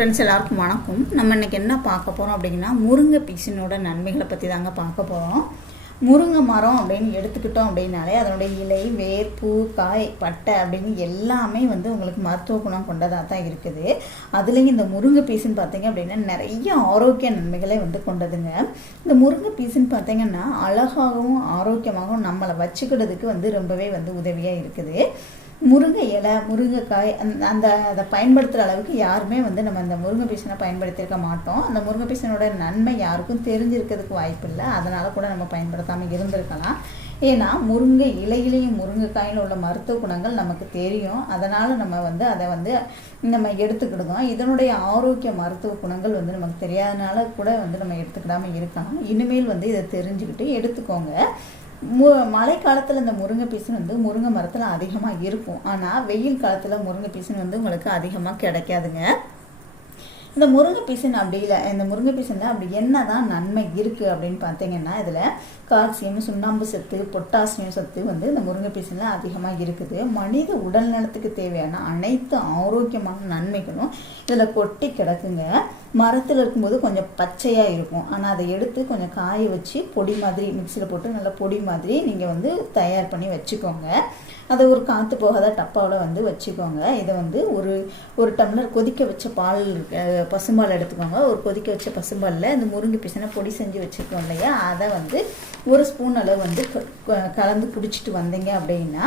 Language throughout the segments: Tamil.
ஃப்ரெண்ட்ஸ் எல்லாருக்கும் வணக்கம். நம்ம இன்னைக்கு என்ன பார்க்க போகிறோம் அப்படின்னா முருங்கை பீசினோட நன்மைகளை பற்றி தாங்க பார்க்க போகிறோம் முருங்கை மரம் அப்படின்னு எடுத்துக்கிட்டோம் அப்படின்னாலே அதனுடைய இலை வேர் பூ காய் பட்டை அப்படின்னு எல்லாமே வந்து உங்களுக்கு மருத்துவ குணம் கொண்டதாக தான் இருக்குது. அதுலேயும் இந்த முருங்கை பீஸுன்னு பார்த்தீங்க அப்படின்னா நிறைய ஆரோக்கிய நன்மைகளை வந்து கொண்டதுங்க. இந்த முருங்கை பீஸுன்னு பார்த்தீங்கன்னா அழகாகவும் ஆரோக்கியமாகவும் நம்மளை வச்சுக்கிறதுக்கு வந்து ரொம்பவே வந்து உதவியாக இருக்குது. முருங்கை இலை முருங்கைக்காய் அந்த அந்த அதை பயன்படுத்துகிற அளவுக்கு யாருமே வந்து நம்ம அந்த முருங்கை பீசனை பயன்படுத்தியிருக்க மாட்டோம். அந்த முருங்கை பீசனோட நன்மை யாருக்கும் தெரிஞ்சிருக்கிறதுக்கு வாய்ப்பு இல்லை. அதனால் கூட நம்ம பயன்படுத்தாமல் இருந்திருக்கலாம். ஏன்னா முருங்கை இலையிலையும் முருங்கைக்காயில் உள்ள மருத்துவ குணங்கள் நமக்கு தெரியும். அதனால் நம்ம வந்து அதை வந்து நம்ம எடுத்துக்கிடுவோம். இதனுடைய ஆரோக்கிய மருத்துவ குணங்கள் வந்து நமக்கு தெரியாதனால கூட வந்து நம்ம எடுத்துக்கிடாமல் இருக்கலாம். இனிமேல் வந்து இதை தெரிஞ்சுக்கிட்டு எடுத்துக்கோங்க. மு மழை காலத்தில் இந்த முருங்கை பீசன் வந்து முருங்கை மரத்தில் அதிகமாக இருக்கும். ஆனால் வெயில் காலத்தில் முருங்கை பீசன் வந்து உங்களுக்கு அதிகமாக கிடைக்காதுங்க. இந்த முருங்கை பீசன் அப்படி இல்லை இந்த முருங்கை பீசனில் அப்படி என்ன தான் நன்மை இருக்குது அப்படின்னு பார்த்தீங்கன்னா இதில் கால்சியம் சுண்ணாம்பு சத்து பொட்டாசியம் சத்து வந்து இந்த முருங்கை பீசனில் அதிகமாக இருக்குது. மனித உடல் நலத்துக்கு தேவையான அனைத்து ஆரோக்கியமான நன்மைகளும் இதில் கொட்டி கிடக்குங்க. மரத்தில் இருக்கும்போது கொஞ்சம் பச்சையாக இருக்கும். ஆனால் அதை எடுத்து கொஞ்சம் காய வச்சு பொடி மாதிரி மிக்சியில் போட்டு நல்லா பொடி மாதிரி நீங்கள் வந்து தயார் பண்ணி வச்சுக்கோங்க. அதை ஒரு காற்று போகாத டப்பாவில் வந்து வச்சுக்கோங்க. இதை வந்து ஒரு ஒரு டம்ளர் கொதிக்க வச்ச பால் பசும்பால் எடுத்துக்கோங்க. ஒரு கொதிக்க வச்ச பசும்பாலில் இந்த முருங்கை பிசனை பொடி செஞ்சு வச்சுருக்கோம் இல்லையா? அதை வந்து ஒரு ஸ்பூன் அளவு வந்து க- கலந்து குடிச்சிட்டு வந்தீங்க அப்படின்னா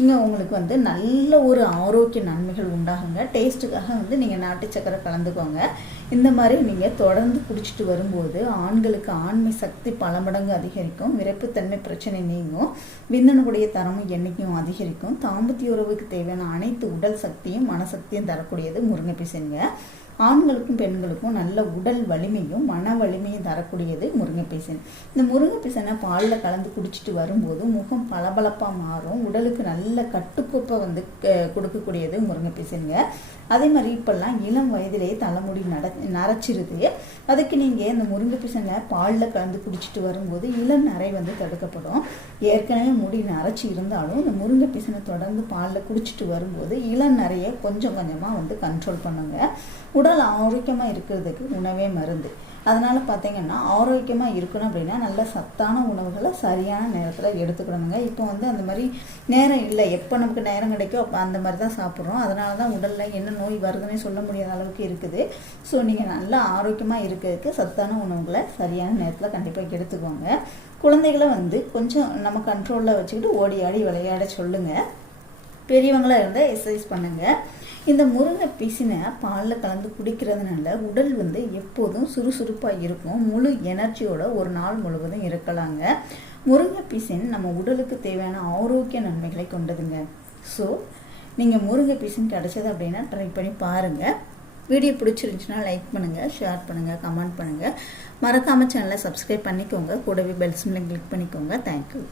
இன்னும் உங்களுக்கு வந்து நல்ல ஒரு ஆரோக்கிய நன்மைகள் உண்டாகுங்க. டேஸ்ட்டுக்காக வந்து நீங்கள் நாட்டு சக்கரை கலந்துக்கோங்க. இந்த மாதிரி நீங்கள் தொடர்ந்து குடிச்சிட்டு வரும்போது ஆண்களுக்கு ஆண்மை சக்தி பல மடங்கு அதிகரிக்கும். விரைப்புத்தன்மை பிரச்சனை நீங்கும். விந்தனுடைய தரமும் எண்ணிக்கையும் அதிகரிக்கும். தாம்பத்திய உறவுக்கு தேவையான அனைத்து உடல் சக்தியும் மனசக்தியும் தரக்கூடியது முருங்கை ஆண்களுக்கும் பெண்களுக்கும் நல்ல உடல் வலிமையும் மன வலிமையும் தரக்கூடியது முருங்கை பீசன் இந்த முருங்கை பீசனை பாலில் கலந்து குடிச்சிட்டு வரும்போது முகம் பளபளப்பாக மாறும். உடலுக்கு நல்ல கட்டுக்கோப்பை வந்து கொடுக்கக்கூடியது முருங்கை பீசனுங்க அதே மாதிரி இப்போல்லாம் இளம் வயதிலேயே தலைமுடி நட நரைச்சிருது. அதுக்கு நீங்கள் இந்த முருங்கை பீசனை பாலில் கலந்து குடிச்சிட்டு வரும்போது இளம் நரை வந்து தடுக்கப்படும். ஏற்கனவே முடி நரைச்சி இருந்தாலும் இந்த முருங்கை பீசனை தொடர்ந்து பாலில் குடிச்சிட்டு வரும்போது இளம் நரையை கொஞ்சம் கொஞ்சமாக வந்து கண்ட்ரோல் பண்ணுங்க. உடல் ஆரோக்கியமாக இருக்கிறதுக்கு உணவே மருந்து. அதனால் பார்த்தீங்கன்னா ஆரோக்கியமாக இருக்கணும் அப்படின்னா நல்ல சத்தான உணவுகளை சரியான நேரத்தில் எடுத்துக்கணுங்க. இப்போ வந்து அந்த மாதிரி நேரம் இல்லை. எப்போ நமக்கு நேரம் கிடைக்கோ அப்போ அந்த மாதிரி தான் சாப்பிட்றோம். அதனால தான் உடலில் என்ன நோய் வருதுன்னே சொல்ல முடியாத அளவுக்கு இருக்குது. ஸோ நீங்கள் நல்லா ஆரோக்கியமாக இருக்கிறதுக்கு சத்தான உணவுகளை சரியான நேரத்தில் கண்டிப்பாக எடுத்துக்கோங்க. குழந்தைகளை வந்து கொஞ்சம் நம்ம கண்ட்ரோலில் வச்சுக்கிட்டு ஓடி ஆடி விளையாட சொல்லுங்கள் பெரியவங்களாக இருந்தால் எக்ஸசைஸ் பண்ணுங்கள் இந்த முருங்கை பிசினை பாலில் கலந்து குடிக்கிறதுனால உடல் வந்து எப்போதும் சுறுசுறுப்பாக இருக்கும். முழு எனர்ஜியோட ஒரு நாள் முழுவதும் இருக்கலாங்க. முருங்கை பிசின் நம்ம உடலுக்கு தேவையான ஆரோக்கிய நன்மைகளை கொண்டதுங்க. ஸோ நீங்கள் முருங்கை பிசின் கிடைச்சது அப்படின்னா ட்ரை பண்ணி பாருங்கள் வீடியோ பிடிச்சிருந்துச்சுன்னா லைக் பண்ணுங்கள் ஷேர் பண்ணுங்கள் கமெண்ட் பண்ணுங்கள் மறக்காமல் சேனலை சப்ஸ்கிரைப் பண்ணிக்கோங்க. கூடவே பெல் சிம்மில் கிளிக் பண்ணிக்கோங்க. தேங்க்யூ